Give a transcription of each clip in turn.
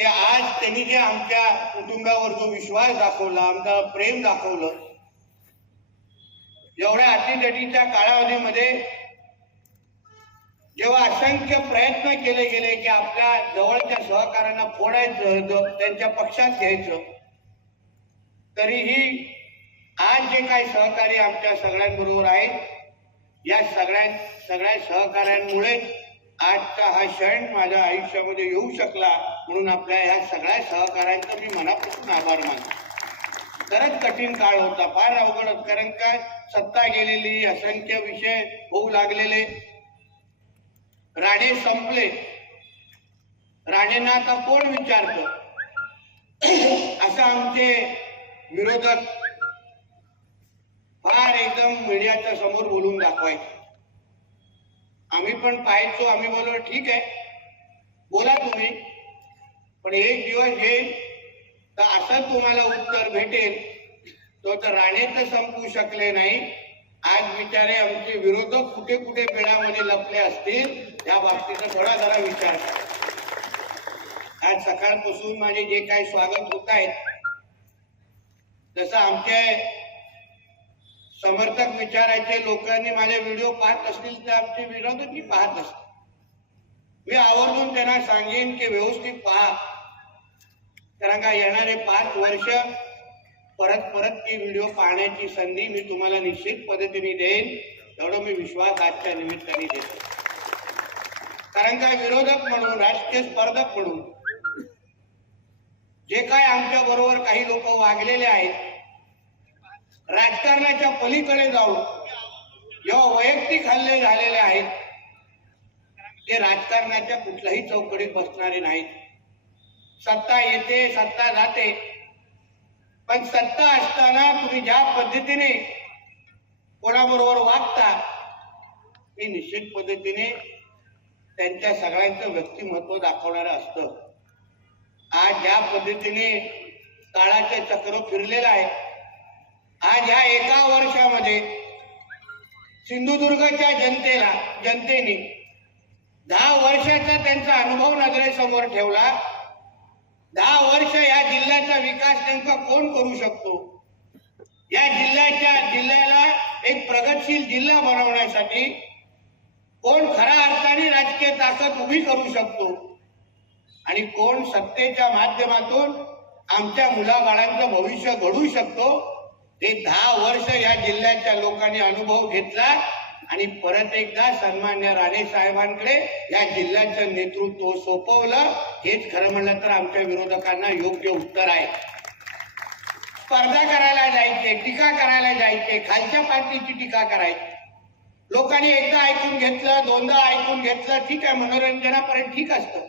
की आज त्यांनी जे आमच्या कुटुंबावर जो विश्वास दाखवला आमचं प्रेम दाखवलं एवढ्या अटीतटीच्या कालावधीमध्ये जेव्हा असंख्य प्रयत्न केले गेले की आपल्या जवळच्या सहकाऱ्यांना फोडायचं त्यांच्या पक्षात घ्यायचं तरीही आज जे काही सहकारी आमच्या सगळ्यांबरोबर आहेत या सगळ्या सगळ्या सहकाऱ्यांमुळे आजचा हा क्षण माझ्या आयुष्यामध्ये येऊ शकला. म्हणून आपल्या ह्या सगळ्या सहकाऱ्यांचा मी मनापासून आभार मानतो. खरंच कठीण काळ होता फार अवघड होत कारण काय? सत्ता गेलेली असंख्य विषय होऊ लागलेले. राणे संपले. राणेंना आता कोण विचारत? असं आमचे विरोधक फार एकदम मीडियाच्या समोर बोलून दाखवायचे. आम्ही पण पाहायचो आम्ही बोललो ठीक आहे बोला तुम्ही. पण एक दिवस येईल तर असं तुम्हाला उत्तर भेटेल. तो तर राणे तर संपू शकले नाही. आज बिचारे आमचे विरोधक कुठे कुठे पेडामध्ये लपले असतील या बाबतीचा थोडा जरा विचार करा. आज सकाळपासून माझे जे काही स्वागत होत आहेत जसं आमचे समर्थक विचारायचे लोकांनी माझे व्हिडिओ पाहत असतील तर आमचे विरोधकही पाहत असतील. मी आवर्जून त्यांना सांगेन की व्यवस्थित पहा. कारण का येणारे पाच वर्ष परत परत ती व्हिडिओ पाहण्याची संधी मी तुम्हाला निश्चित पद्धतीने देईन. एवढं मी विश्वास आजच्या निमित्ताने देतो. कारण का विरोधक म्हणून राजकीय स्पर्धक म्हणून जे काय आमच्या बरोबर काही लोक वागलेले आहेत राजकारणाच्या पलीकडे जाऊन जेव्हा वैयक्तिक हल्ले झालेले आहेत ते राजकारणाच्या कुठल्याही चौकडीत बसणारे नाहीत. सत्ता येते सत्ता जाते. पण सत्ता असताना तुम्ही ज्या पद्धतीने कोणाबरोबर वागता हे निश्चित पद्धतीने त्यांच्या सगळ्यांचं व्यक्तिमत्व दाखवणारं असतं. आज ज्या पद्धतीने काळाचे चक्र फिरलेलं आहे आज ह्या एका वर्षामध्ये सिंधुदुर्गच्या जनतेला जनतेने दहा वर्षाचा त्यांचा अनुभव नजरेसमोर ठेवला दहा वर्ष या जिल्ह्याचा विकास नेमका कोण करू शकतो? या जिल्ह्याच्या जिल्ह्याला एक प्रगतशील जिल्हा बनवण्यासाठी कोण खऱ्या अर्थाने राजकीय ताकद उभी करू शकतो? आणि कोण सत्तेच्या माध्यमातून आमच्या मुलाबाळांचं भविष्य घडू शकतो? हे दहा वर्ष या जिल्ह्याच्या लोकांनी अनुभव घेतला. आणि परत एकदा सन्मान्य राणे साहेबांकडे या जिल्ह्याचं नेतृत्व सोपवलं. हेच खरं म्हणलं तर आमच्या विरोधकांना योग्य उत्तर आहे. स्पर्धा करायला जायचे टीका करायला जायचे खालच्या पार्टीची टीका करायची. लोकांनी एकदा ऐकून घेतलं दोनदा ऐकून घेतलं ठीक आहे मनोरंजनापर्यंत ठीक असतं.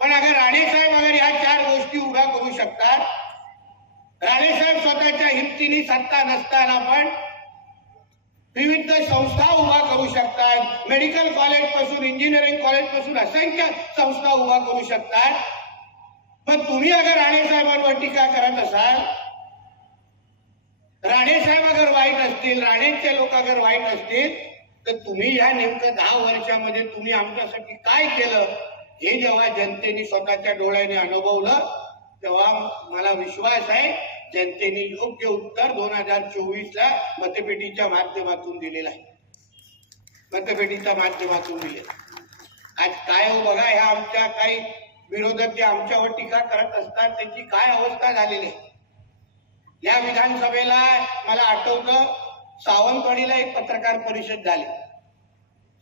पण अगर राणेसाहेब अगर ह्या चार गोष्टी उभ्या करू शकतात राणेसाहेब स्वतःच्या हिमतीने सत्ता नसताना पण विविध संस्था उभा करू शकतात. मेडिकल कॉलेजपासून इंजिनिअरिंग कॉलेजपासून असंख्य संस्था उभा करू शकतात. पण तुम्ही अगर राणे साहेबांवर टीका करत असाल? राणेसाहेब अगर वाईट असतील राणेंचे लोक अगर वाईट असतील तर तुम्ही या नेमकं दहा वर्षामध्ये तुम्ही आमच्यासाठी काय केलं? हे जेव्हा जनतेने स्वतःच्या डोळ्याने अनुभवलं तेव्हा मला विश्वास आहे जनतेने योग्य उत्तर दोन हजार चोवीस ला मतपेटीच्या माध्यमातून दिलेलं आहे. मतपेटीच्या माध्यमातून दिलेलं आज काय हो बघा ह्या आमच्या काही विरोधक जे आमच्यावर टीका करत असतात त्यांची काय अवस्था झालेली आहे? या विधानसभेला मला आठवतं सावंतवाडीला एक पत्रकार परिषद झाली.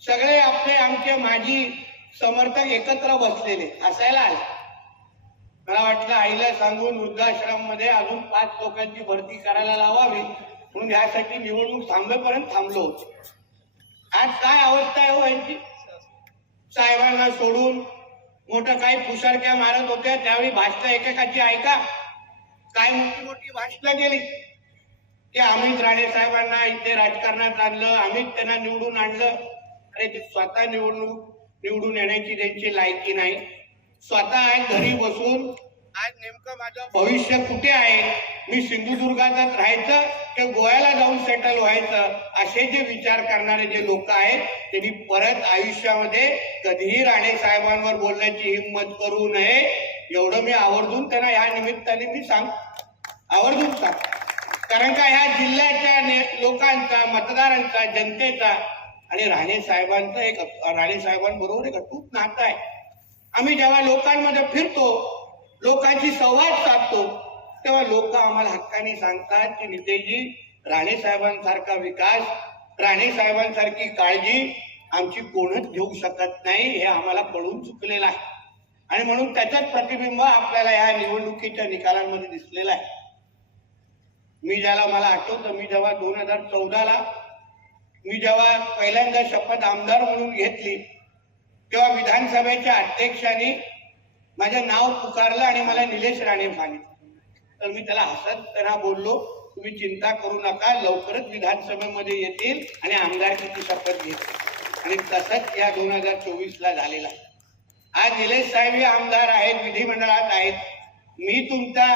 सगळे आपले आमचे माजी समर्थक एकत्र बसलेले असायला आले. मला वाटलं आईला सांगून वृद्धाश्रममध्ये अजून पाच लोकांची भरती करायला लावावी म्हणून यासाठी निवडणूक थांबेपर्यंत थांबलो होतो. आज काय अवस्था आहे हो यांची? साहेबांना सोडून मोठं काही पुसारक्या मारत होत्या त्यावेळी भाषणं एकेकाची ऐका. काय मोठी मोठी भाषणं केली? की अमित राणे साहेबांना इथे राजकारणात आणलं अमित त्यांना निवडून आणलं. अरे ते स्वतः निवडणूक निवडून येण्याची त्यांची लायकी नाही. स्वतः आज घरी बसून आज नेमकं माझं भविष्य कुठे आहे? मी सिंधुदुर्गातच राहायचं की गोव्याला जाऊन सेटल व्हायचं? असे जे विचार करणारे जे लोक आहेत त्यांनी परत आयुष्यामध्ये कधीही राणे साहेबांवर बोलण्याची हिंमत करू नये. एवढं मी आवर्जून त्यांना या निमित्ताने मी सांग आवर्जून सांग. कारण का ह्या जिल्ह्याच्या लोकांचा मतदारांचा जनतेचा आणि राणे साहेबांचं एक राणे साहेबांबरोबर एक अतूट नातं आहे. आम्ही जेव्हा लोकांमध्ये फिरतो लोकांशी संवाद साधतो तेव्हा लोक आम्हाला हक्काने सांगतात की नितेशजी राणे साहेबांसारखा विकास राणे साहेबांसारखी काळजी आमची कोणच घेऊ शकत नाही हे आम्हाला कळून चुकलेलं आहे. आणि म्हणून त्याचाच प्रतिबिंब आपल्याला या निवडणुकीच्या निकालांमध्ये दिसलेलं आहे. मी ज्याला मला आठवतं मी जेव्हा दोन हजार चौदाला मी जेव्हा पहिल्यांदा शपथ आमदार म्हणून घेतली तेव्हा विधानसभेच्या अध्यक्षांनी माझं नाव पुकारलं आणि मला निलेश राणे सांगितलं. तर मी त्याला हसत त्यांना बोललो तुम्ही चिंता करू नका लवकरच विधानसभेमध्ये येतील आणि आमदारकीची शपथ घेतील. आणि तसंच या दोन हजार चोवीस ला झालेला आज निलेश साहेब हे आमदार आहेत विधिमंडळात आहेत. मी तुमचा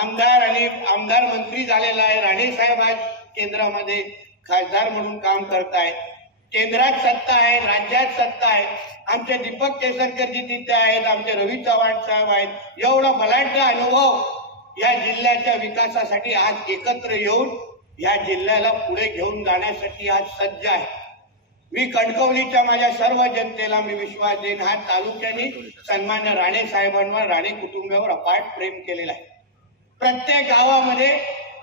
आमदार आणि आमदार मंत्री झालेला आहे. राणे साहेब आज केंद्रामध्ये खासदार म्हणून काम करतायत. केंद्रात सत्ता आहे राज्यात सत्ता आहे. आमचे दीपक केसरकरजी तिथे आहेत आमचे रवी चव्हाण साहेब आहेत. एवढा बलाढ्य अनुभव या जिल्ह्याच्या विकासासाठी आज एकत्र येऊन या जिल्ह्याला पुढे घेऊन जाण्यासाठी आज सज्ज आहे. मी कणकवलीच्या माझ्या सर्व जनतेला मी विश्वास देईन हा तालुक्याने सन्मान्य राणे साहेबांवर राणे कुटुंबावर अपाट प्रेम केलेला आहे. प्रत्येक गावामध्ये